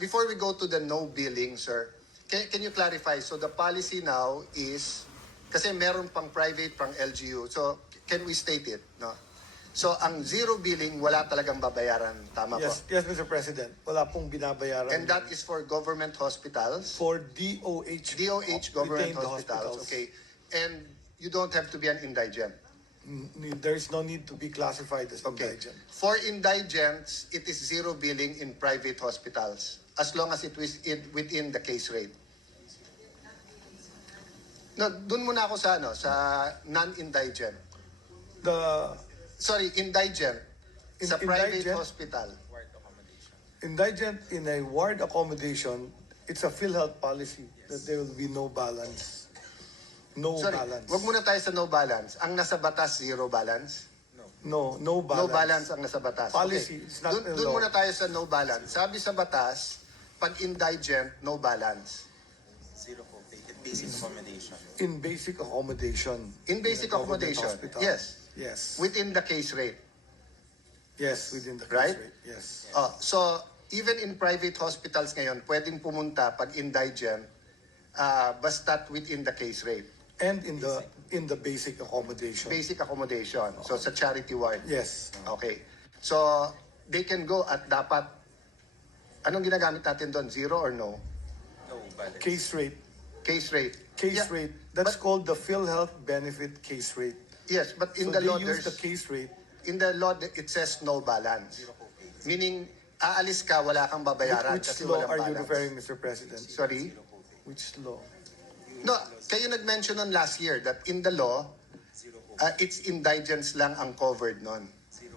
Before we go to the no billing, sir, can you clarify? So the policy now is, kasi meron pang private, pang LGU. So can we state it? No? So ang zero billing, wala talagang babayaran. Tama Yes, po? yes, Mr. President. Wala pong binabayaran. And that is for government hospitals? for DOH. DOH government retained hospitals. Okay. And you don't have to be an indigent. There is no need to be classified as Okay. indigent. For indigents, it is zero billing in private hospitals as long as it was within the case rate. No, dun muna ako sa sa non-indigent. Indigent sa private Indigent? hospital. Indigent in a ward accommodation, it's a PhilHealth policy that there will be no balance. No balance. Wag muna tayo sa no balance. Ang nasa batas, zero balance. No balance. No balance ang nasa batas. Policy, it's not in Dun law. muna tayo sa no balance. Sabi sa batas, pag indigent, no balance. Zero po, basic accommodation. In basic accommodation. In basic a government accommodation, hospital. yes. Yes. Within the case rate. Yes, within the case Right? rate. Yes. So, even in private hospitals ngayon, pwedeng pumunta pag indigent, basta't within the case rate. And in the basic accommodation. Basic accommodation. So, sa charity ward. Yes. Okay. So, they can go at dapat, anong ginagamit natin doon? Zero or no? No balance. Case rate. Case rate. Case Yeah, rate. That's but- called the PhilHealth benefit case rate. Yes, but in So the they law, use the there's, case rate. in the law, it says no balance. Meaning, aalis ka, wala kang babayaran Which kasi law walang are you balance. referring, Mr. President? Sorry? Which law? No, kayo nag-mention nun last year that in the law, it's indigents lang ang covered nun,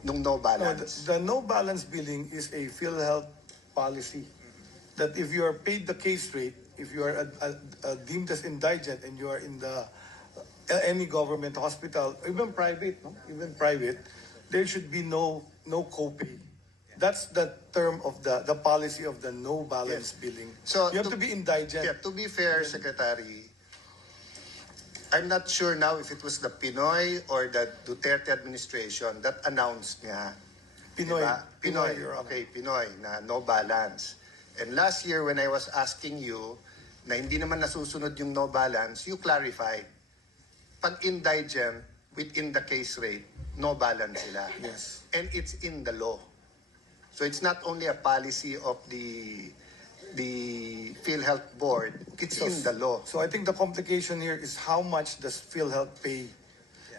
nung no No, balance. the no balance billing is a PhilHealth policy that if you are paid the case rate, if you are deemed as indigent and you are in the any government hospital, even private, there should be no copay. That's the term of the policy of the no balance Yes. billing. So, you have to be indigent. Yeah, to be fair, Secretary, I'm not sure now if it was the Pinoy or the Duterte administration that announced nga. Pinoy, Diba? Pinoy, Your Honor. okay, Pinoy, na no balance. And last year when I was asking you na hindi naman nasusunod yung no balance, you clarified. Pag indigent, within the case rate, no balance sila. Yes. And it's in the law. So it's not only a policy of the PhilHealth Board, it's in the law. So I think the complication here is how much does PhilHealth pay?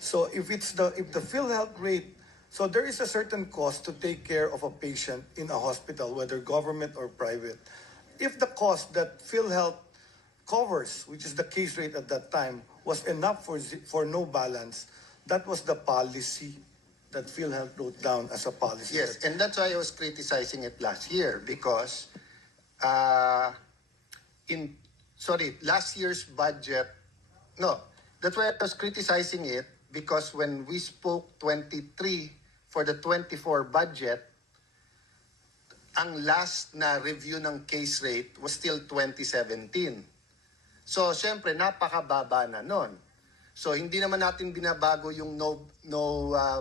So if the PhilHealth rate, so there is a certain cost to take care of a patient in a hospital, whether government or private. If the cost that PhilHealth covers, which is the case rate at that time, was enough for no balance, that was the policy that PhilHealth wrote down as a policy. Yes, and that's why I was criticizing it last year because last year's budget, no, that's why I was criticizing it because when we spoke 23 for the 24 budget, ang last na review ng case rate was still 2017. So, syempre, napakababa na nun. So, hindi naman natin binabago yung no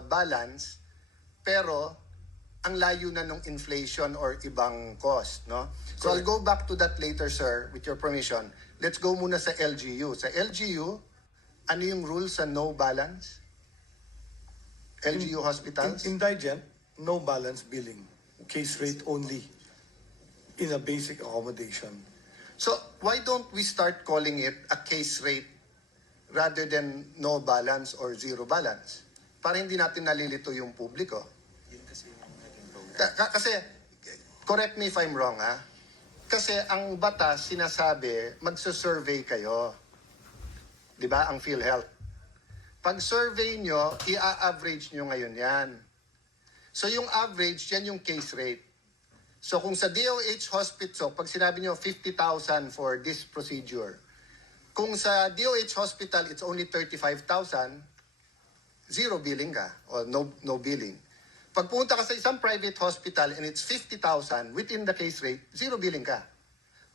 balance, pero ang layo na ng inflation or ibang cost, no? So, I'll go back to that later, sir, with your permission. Let's go muna sa LGU. Sa LGU, ano yung rules sa no balance? LGU hospitals? Indigent, no balance billing. Case rate only in a basic accommodation. So, why don't we start calling it a case rate rather than no balance or zero balance? Para hindi natin nalilito yung publiko. Yun kasi yung naging program. Kasi, correct me if I'm wrong, ha? Kasi ang batas sinasabi, magsa-survey kayo. Di ba? Ang PhilHealth. Pag survey nyo, i-average nyo ngayon yan. So yung average, yan yung case rate. So kung sa DOH hospital, pag sinabi nyo 50,000 for this procedure, kung sa DOH hospital, it's only 35,000, zero billing ka or no billing. Pag pumunta ka sa isang private hospital and it's 50,000 within the case rate, zero billing ka.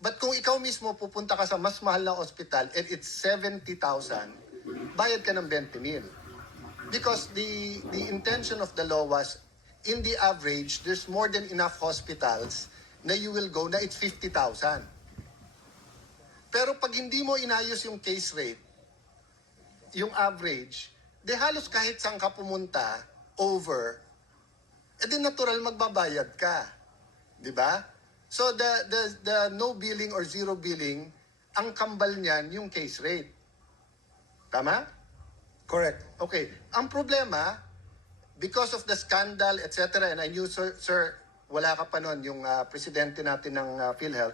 But kung ikaw mismo pupunta ka sa mas mahal na hospital and it's 70,000, bayad ka ng 20,000. Because the intention of the law was, in the average, there's more than enough hospitals na you will go na it's 50,000. Pero pag hindi mo inayos yung case rate, yung average, de halos kahit saan ka pumunta, over, edi natural magbabayad ka. Di ba? So the no billing or zero billing, ang kambal niyan yung case rate. Tama? Correct. Okay. Ang problema, because of the scandal, etc., and I knew, sir, wala ka pa nun, yung presidente natin ng PhilHealth,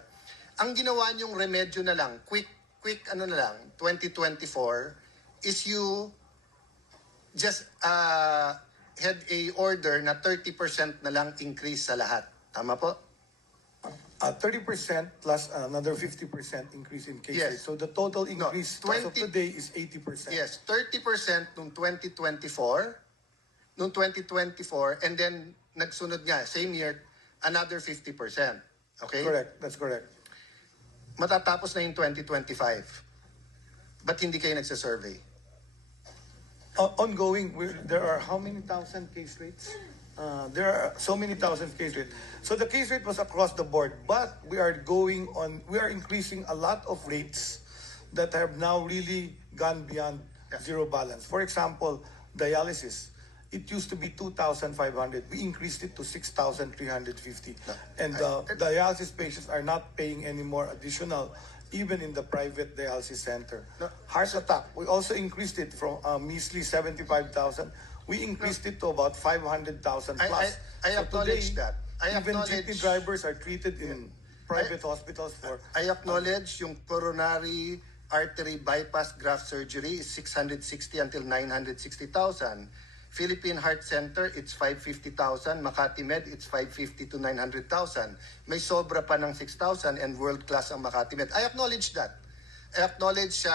ang ginawa niyong remedyo na lang, quick, 2024, is you just had a order na 30% na lang increase sa lahat. Tama po? 30% plus another 50% increase in case Yes. rate. So the total increase as of 20 today is 80%. Yes, 30% nung 2024, and then nagsunod nga, same year, another 50%. Okay? Correct. That's correct. Matatapos na yung 2025. Ba't hindi kayo nagsasurvey? Ongoing, there are how many thousand case rates? There are so many thousand case rates. So the case rate was across the board, but we are increasing a lot of rates that have now really gone beyond zero balance. For example, dialysis. It used to be 2,500. We increased it to 6,350. And dialysis patients are not paying any more additional, even in the private dialysis center. Heart attack, we also increased it from a measly 75,000. We increased it to about 500,000 plus. I acknowledge that. I Even acknowledge- GP drivers are treated in private hospitals for... I acknowledge yung coronary artery bypass graft surgery is 660 until 960,000. Philippine Heart Center, it's 550,000. Makati Med, it's 550 to 900,000. May sobra pa ng 6,000 and world-class ang Makati Med. I acknowledge that. I acknowledge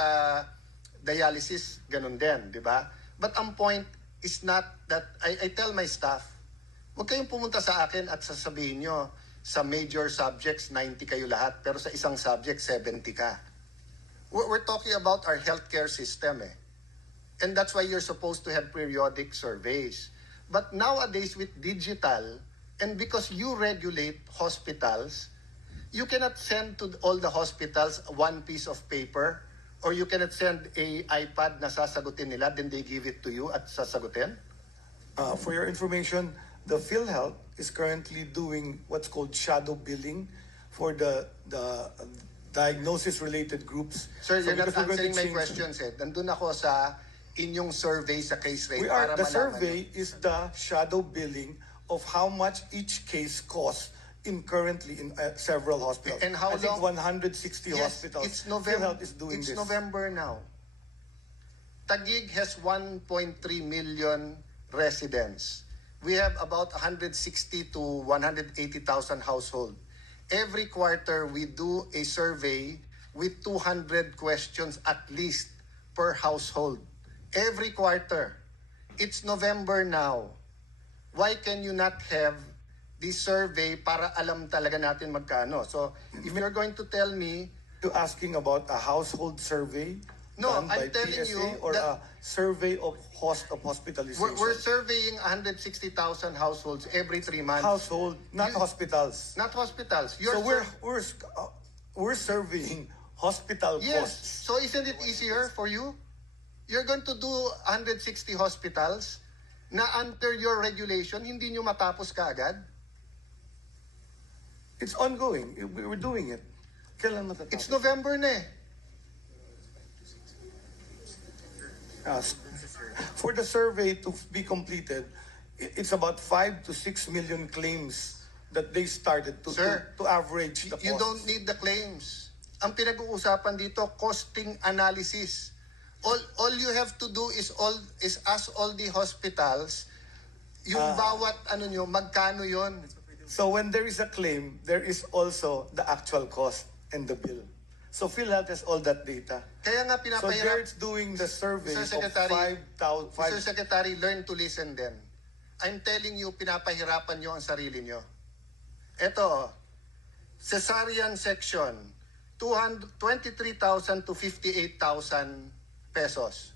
dialysis, ganun din, di ba? But ang point is not that, I tell my staff, huwag kayong pumunta sa akin at sasabihin nyo, sa major subjects, 90 kayo lahat, pero sa isang subject, 70 ka. We're talking about our healthcare system eh. And that's why you're supposed to have periodic surveys. But nowadays with digital, and because you regulate hospitals, you cannot send to all the hospitals one piece of paper, or you cannot send a iPad na sasagutin nila, then they give it to you at sasagutin? For your information, the PhilHealth is currently doing what's called shadow billing for the diagnosis-related groups. Sir, you're not because we're going to answering my change- questions eh. Nandun ako sa inyong survey sa case rate para The malaman survey nyo. is the shadow billing of how much each case costs currently in several hospitals. And how I think long- 160 Yes, hospitals. it's November. PhilHealth is doing It's this. November now. Taguig has 1.3 million residents. We have about 160 to 180,000 households. Every quarter, we do a survey with 200 questions at least per household. Every quarter. It's November now. Why can you not have this survey para alam talaga natin magkano? So, if you're going to tell me, You asking about a household survey No, done by I'm telling PSA you or that- a survey of hospitalization? we're surveying 160,000 households every 3 months. Household, not You- hospitals. Not hospitals. So we're surveying hospital Yes. costs. So isn't it easier for you? You're going to do 160 hospitals na under your regulation, hindi nyo matapos kaagad? It's ongoing. We're doing it. Kailan matatapos? It's November na eh. For the survey to be completed, it's about 5 to 6 million claims that they started to Sir, average the You costs. don't need the claims. Ang pinag-uusapan dito, costing analysis. All you have to do is ask all the hospitals yung bawat nyo, magkano yon. So when there is a claim, there is also the actual cost and the bill. So PhilHealth has all that data. Kaya nga So pinapahirap. they're doing the survey Mr. of Secretary, 5,000. Mr. Secretary, learn to listen then. I'm telling you, pinapahirapan nyo ang sarili nyo. Ito, cesarean section, 23,000 to 58,000 pesos.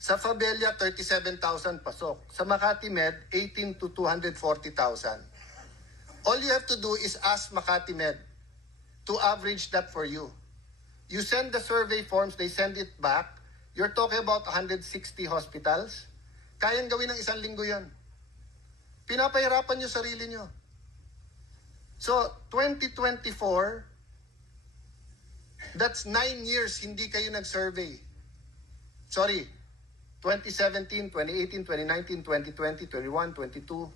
Sa Fabella, 37,000 pasok. Sa Makati Med, 18 to 240,000. All you have to do is ask Makati Med to average that for you. You send the survey forms, they send it back. You're talking about 160 hospitals. Kayang gawin ng isang linggo yan. Pinapahirapan nyo sarili nyo. So, 2024, that's 9 years hindi kayo nag-survey. Sorry, 2017, 2018, 2019, 2020, 21, 22.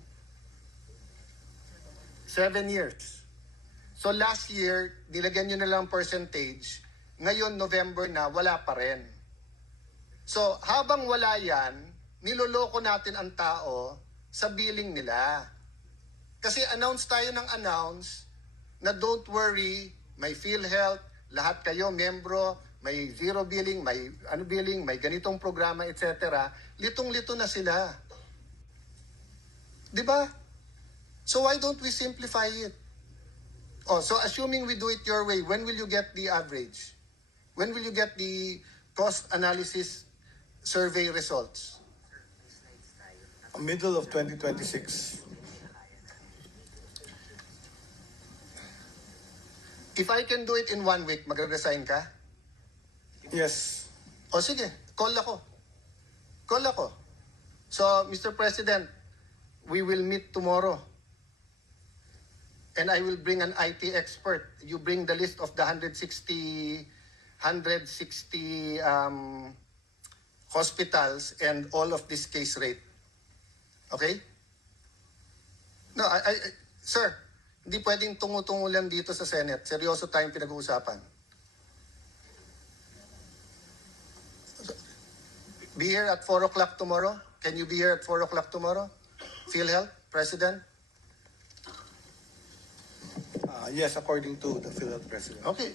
7 years. So last year, nilagyan nyo na lang percentage. Ngayon, November na, wala pa rin. So, habang wala yan, niloloko natin ang tao sa billing nila. Kasi announce tayo ng announce na don't worry, may PhilHealth, lahat kayo, membro, may zero billing, may billing, may ganitong programa, etc. Litong-lito na sila. Di ba? So why don't we simplify it? Oh, so assuming we do it your way, when will you get the average? When will you get the cost analysis survey results? Middle of 2026. If I can do it in 1 week, magre-resign ka? Yes. O sige, call ako. Call ako. So, Mr. President, we will meet tomorrow. And I will bring an IT expert. You bring the list of the 160 hospitals and all of this case rate. Okay? No, sir, hindi pwedeng tungo-tungo lang dito sa Senate. Seryoso tayong pinag-uusapan. Be here at 4 o'clock tomorrow? Can you be here at 4 o'clock tomorrow? PhilHealth, President? Yes, according to the PhilHealth president. Okay.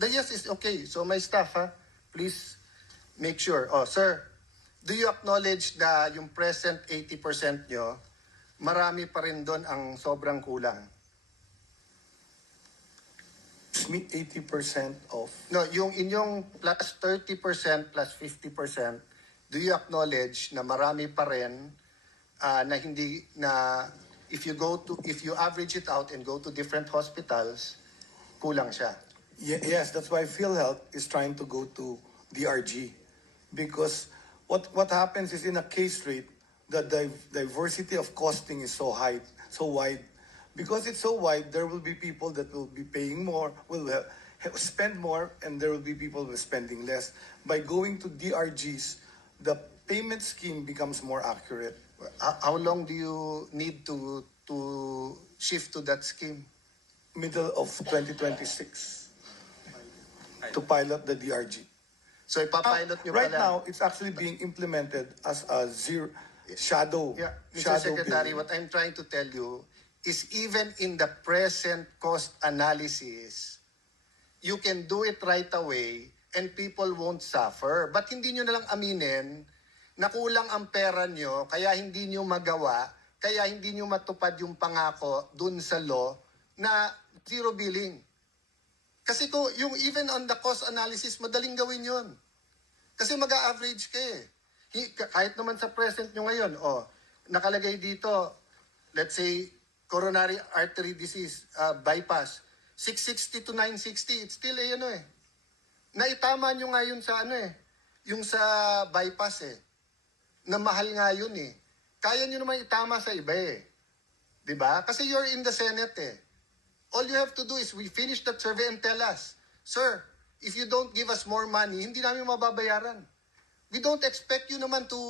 The yes is okay. So my staff, please make sure. Oh, sir, do you acknowledge na yung present 80% nyo, marami pa rin doon ang sobrang kulang? Meet 80% of. No, yung inyong plus 30% plus 50%, do you acknowledge na marami pa rin na hindi na if you average it out and go to different hospitals, kulang siya? Yes, that's why PhilHealth is trying to go to DRG, because what happens is in a case rate, the diversity of costing is so high, so wide. Because it's so wide, there will be people that will be paying more, will spend more, and there will be people who are spending less. By going to DRGs, the payment scheme becomes more accurate. How long do you need to shift to that scheme? Middle of 2026 to pilot the DRG. So ipapilot nyo Right pala. now, it's actually being implemented as a zero shadow. Yeah, Mr. shadow Secretary, billing. what I'm trying to tell you is even in the present cost analysis, you can do it right away and people won't suffer. But hindi nyo nalang aminin na kulang ang pera nyo, kaya hindi nyo magawa, kaya hindi nyo matupad yung pangako dun sa law na zero billing. Kasi kung yung even on the cost analysis, madaling gawin yun. Kasi mag-a-average ka eh. Kahit naman sa present nyo ngayon, nakalagay dito, let's say, coronary artery disease, bypass, 660 to 960, it's still naitama nyo nga yun sa yung sa bypass na mahal nga yun Kaya nyo naman itama sa iba Diba? Kasi you're in the Senate All you have to do is we finish that survey and tell us, sir, if you don't give us more money, hindi namin mababayaran. We don't expect you naman to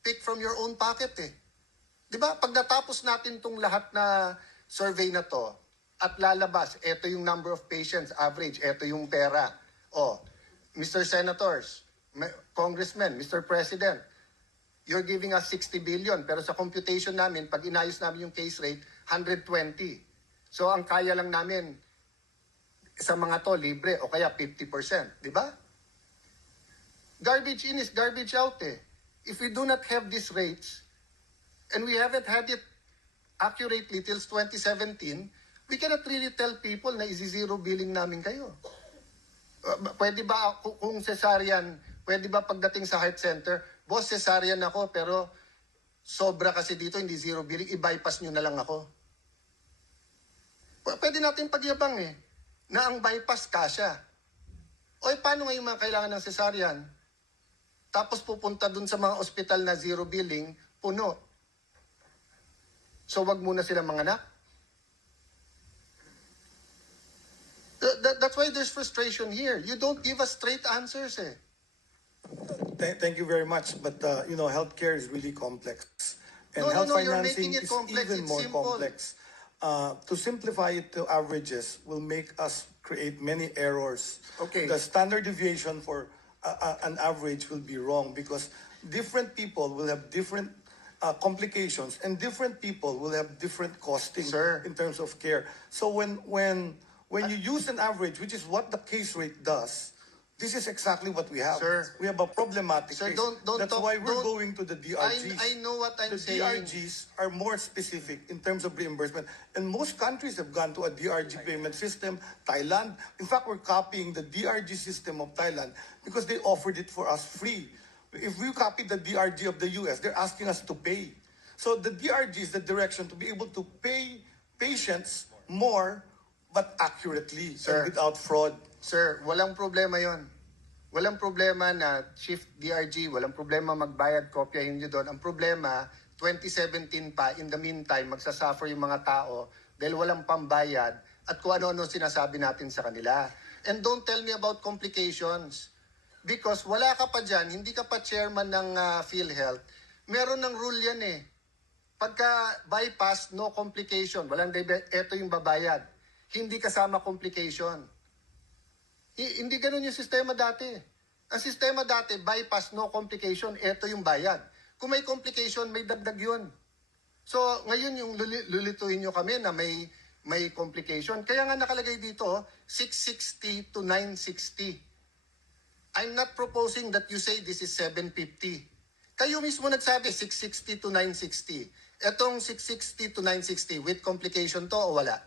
pick from your own pocket Diba? Pag natapos natin tong lahat na survey na to at lalabas, eto yung number of patients, average, eto yung pera. Mr. Senators, Congressmen, Mr. President, you're giving us 60 billion, pero sa computation namin, pag inayos namin yung case rate, 120. So ang kaya lang namin sa mga to, libre, o kaya 50%. Di ba? Garbage in is garbage out If we do not have these rates, and we haven't had it accurately till 2017, we cannot really tell people na isi-zero billing namin kayo. Pwede ba kung cesarean, pwede ba pagdating sa heart center, boss, cesarean ako, pero sobra kasi dito, hindi zero billing, i-bypass nyo na lang ako. Pwede natin pagyabang na ang bypass kasya. O paano ngayon mga kailangan ng cesarean? Tapos pupunta dun sa mga ospital na zero billing, puno. So wag muna sila manganak. That's why there's frustration here. You don't give us straight answers Thank you very much. But healthcare is really complex, and No, health you're financing making it is complex. even It's more simple. complex. To simplify it to averages will make us create many errors. Okay. The standard deviation for an average will be wrong because different people will have different complications, and different people will have different costing Sir. in terms of care. So when you use an average, which is what the case rate does, this is exactly what we have. Sir. We have a problematic Sir, case. don't That's talk- why we're don't- going to the DRGs. I know what I'm The saying. DRGs are more specific in terms of reimbursement. And most countries have gone to a DRG payment system. Thailand, in fact, we're copying the DRG system of Thailand because they offered it for us free. If we copy the DRG of the US, they're asking us to pay. So the DRG is the direction to be able to pay patients more but accurately Sir. and without fraud. Sir, walang problema yon. Walang problema na shift DRG, walang problema magbayad, kopyahin nyo doon. Ang problema, 2017 pa, in the meantime, magsasuffer yung mga tao dahil walang pambayad at kung ano-ano sinasabi natin sa kanila. And don't tell me about complications. Because wala ka pa dyan, hindi ka pa chairman ng PhilHealth, meron ng rule yan Pagka bypass, no complication. Ito yung babayad. Hindi kasama complication. Hindi ganun yung sistema dati. Ang sistema dati, bypass, no complication, ito yung bayad. Kung may complication, may dagdag yun. So, ngayon yung lulituin nyo kami na may complication. Kaya nga nakalagay dito, 660 to 960. I'm not proposing that you say this is 750. Kayo mismo nagsabi, 660 to 960. Etong 660 to 960, with complication to o wala?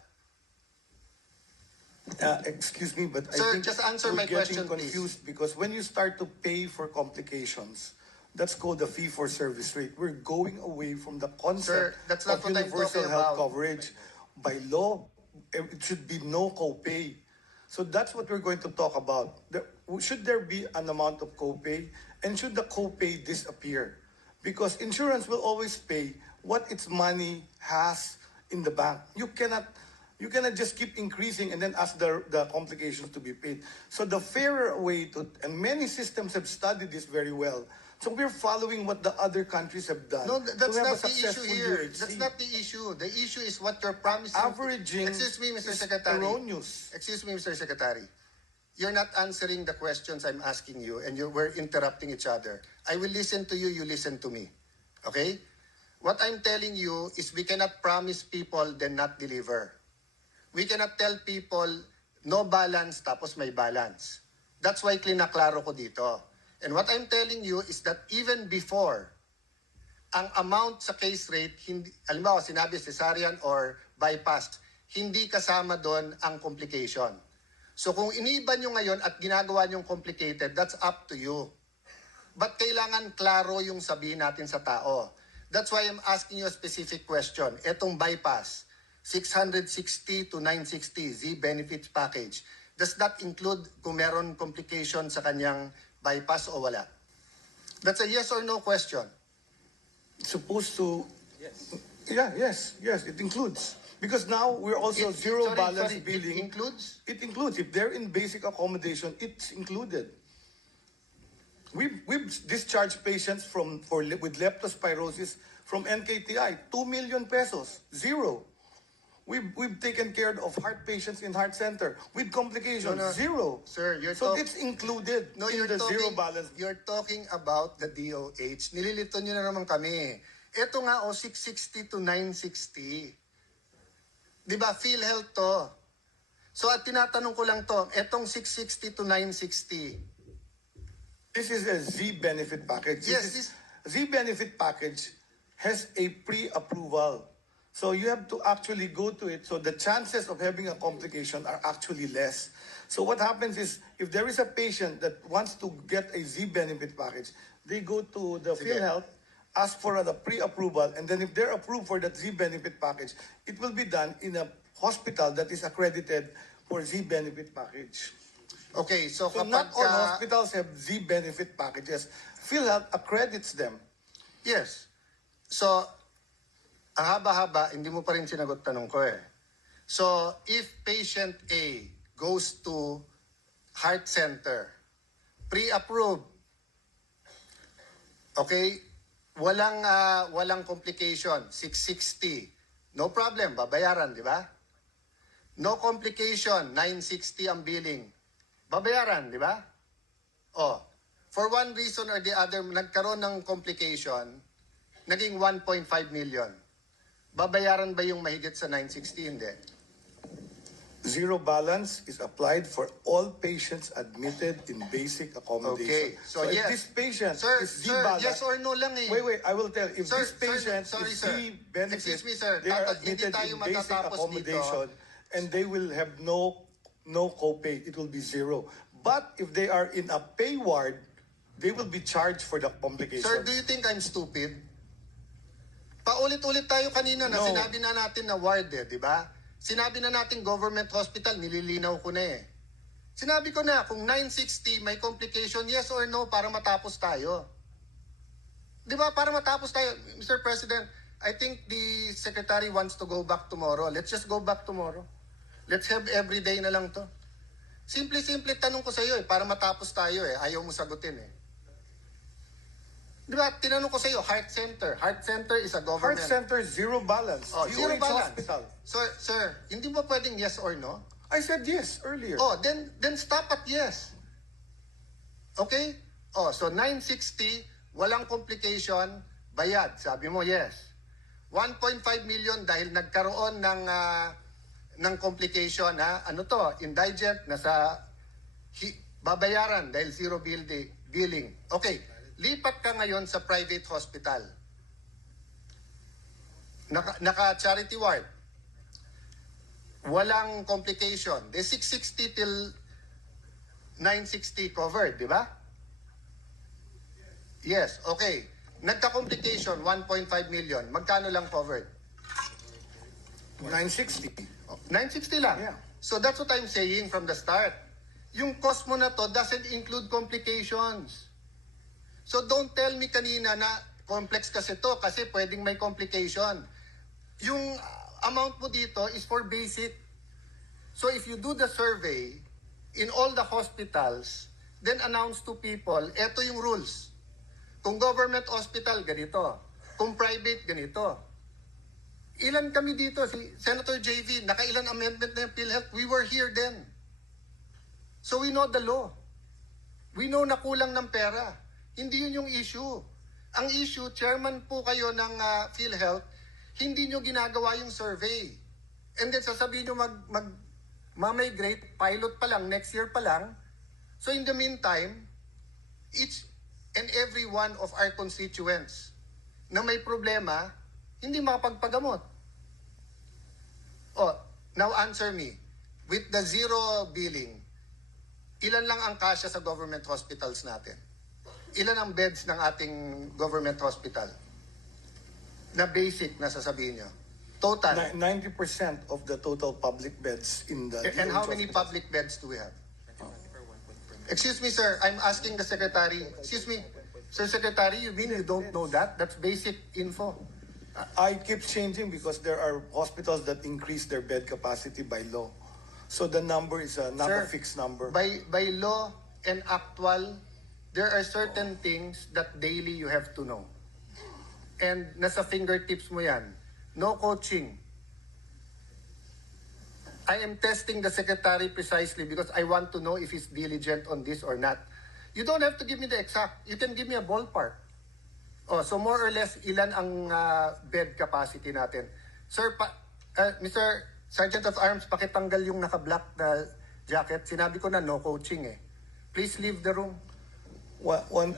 Excuse me, but Sir, I think just answer we're my question, getting confused because when you start to pay for complications, that's called the fee-for-service rate. We're going away from the concept Sir, that's not of what I'm universal talking health about. coverage. By law, it should be no copay. So that's what we're going to talk about. Should there be an amount of copay, and should the copay disappear? Because insurance will always pay what its money has in the bank. You cannot just keep increasing and then ask the complications to be paid. So the fairer way to, and many systems have studied this very well. So we're following what the other countries have done. No, that's to have not a the issue successful here. UHC. That's not the issue. The issue is what you're promising. Averaging Excuse me, Mr. is Secretary. erroneous. Excuse me, Mr. Secretary. You're not answering the questions I'm asking you, and we're interrupting each other. I will listen to you, you listen to me. Okay? What I'm telling you is we cannot promise people then not deliver. We cannot tell people no balance tapos may balance. That's why klinaklaro ko dito. And what I'm telling you is that even before, ang amount sa case rate, hindi, alimbawa sinabi cesarean or bypass, hindi kasama doon ang complication. So kung iniba nyo ngayon at ginagawa nyong complicated, that's up to you. But kailangan klaro yung sabihin natin sa tao. That's why I'm asking you a specific question. Etong bypass, 660 to 960 Z benefits package. Does that include kung meron complication sa kanyang bypass o wala? That's a yes or no question. Supposed to, Yes. yes, it includes. Because now we're also zero balance billing. It includes? It includes. If they're in basic accommodation, it's included. We've discharged patients with leptospirosis from NKTI, 2 million pesos, zero. We've taken care of heart patients in heart center with complications, No. zero. Sir, So it's included No, in you're the talking, zero balance. You're talking about the DOH. Nililito nyo na naman kami. Ito nga 660 to 960. Di ba, PhilHealth to. So at tinatanong ko lang to, etong 660 to 960. This is a Z benefit package. Yes, Z benefit package has a pre-approval. So you have to actually go to it. So the chances of having a complication are actually less. So what happens is, if there is a patient that wants to get a Z benefit package, they go to the Sige. PhilHealth, ask for the pre-approval, and then if they're approved for that Z benefit package, it will be done in a hospital that is accredited for Z benefit package. Okay, so So kapag not all hospitals have Z benefit packages. PhilHealth accredits them. Yes. So, ang haba-haba, hindi mo pa rin sinagot tanong ko eh. So, if patient A goes to heart center, pre-approved, okay, walang complication, 660, no problem, babayaran, di ba? No complication, 960 ang billing, babayaran, di ba? Oh, for one reason or the other, nagkaroon ng complication, naging 1.5 million. Babayaran ba yung mahigit sa 960? Hindi. Zero balance is applied for all patients admitted in basic accommodation. Okay, so if yes. this patient Sir, is Z sir, balance, yes or no lang eh. wait, I will tell. If Sir, this patient sorry, is sir. Z benefit, Excuse me, sir. they are Hindi admitted tayo in basic matatapos accommodation, dito. and they will have no copay. It will be zero. But if they are in a pay ward, they will be charged for the complication. Sir, do you think I'm stupid? Paulit-ulit tayo kanina na No. sinabi na natin na ward eh, di ba? Sinabi na natin government hospital, nililinaw ko na eh. Sinabi ko na, kung 960 may complication, yes or no, para matapos tayo. Di ba? Para matapos tayo. Mr. President, I think the Secretary wants to go back tomorrow. Let's just go back tomorrow. Let's have every day na lang to. Simple-simple tanong ko sa iyo eh, para matapos tayo eh. Ayaw mo sagutin eh. Di ba? Tinanong ko sa iyo, heart center. Heart center is a Heart government. center, zero balance. Oh, zero UH balance. Hospital. Sir, hindi mo pwedeng yes or no? I said yes earlier. Oh, then stop at yes. Okay? Oh, so 960, walang complication, bayad. Sabi mo yes. 1.5 million dahil nagkaroon ng complication, ha? Ano to? Indigent, babayaran dahil zero billing. Okay, lipat ka ngayon sa private hospital. Naka-charity ward. Walang complication. The 660 till 960 covered, di ba? Yes, okay. Nagka-complication, 1.5 million. Magkano lang covered? 960. 960 lang. Yeah. So that's what I'm saying from the start. Yung cost mo na to doesn't include complications. So don't tell me kanina na complex kasi to kasi pwedeng may complication. Yung amount mo dito is for basic. So if you do the survey in all the hospitals, then announce to people, eto yung rules. Kung government hospital, ganito. Kung private, ganito. Ilan kami dito? Si Senator JV, nakailan amendment na yung PhilHealth? We were here then. So we know the law. We know na kulang ng pera. Hindi yun yung issue. Ang issue, chairman po kayo ng PhilHealth, hindi nyo ginagawa yung survey. And then sasabihin nyo mag-migrate, pilot pa lang, next year pa lang. So in the meantime, each and every one of our constituents na may problema, hindi makapagpagamot. Oh, now answer me. With the zero billing, ilan lang ang kasya sa government hospitals natin? Ilan ang beds ng ating government hospital? Na basic na sasabihin nyo. Total. 90% of the total public beds in the And how DOH many hospitals. public beds do we have? Excuse me, sir. I'm asking the secretary. Excuse me. Sir Secretary, you mean you don't know that? That's basic info. I keep changing because there are hospitals that increase their bed capacity by law. So the number is not a Sir, fixed number. By law and actual, there are certain things that daily you have to know. And nasa fingertips mo yan. No coaching. I am testing the secretary precisely because I want to know if he's diligent on this or not. You don't have to give me the exact. You can give me a ballpark. Oh, so more or less, ilan ang bed capacity natin? Sir, Mr. Sergeant of Arms, pakitanggal yung naka-black na jacket. Sinabi ko na no coaching eh. Please leave the room. One